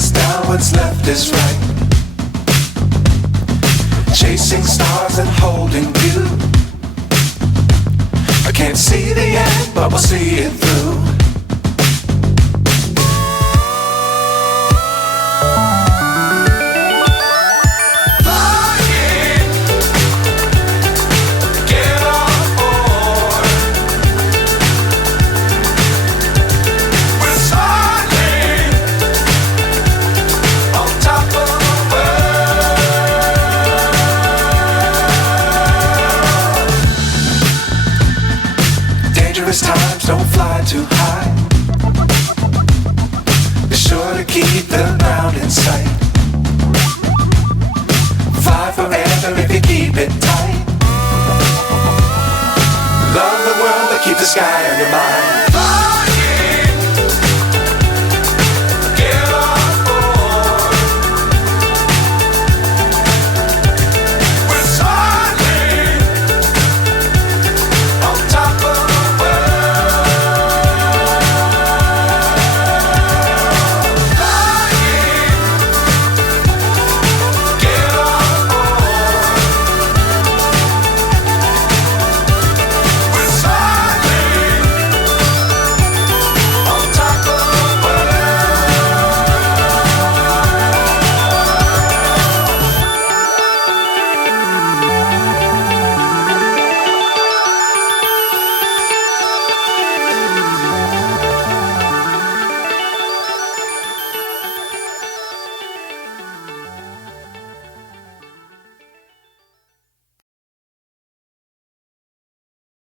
is down, what's left is right. Chasing stars and holding you. I can't see the end, but we'll see it through. Times don't fly too high. Be sure to keep the ground in sight. Fly forever if you keep it tight. Love the world but keep the sky on your mind.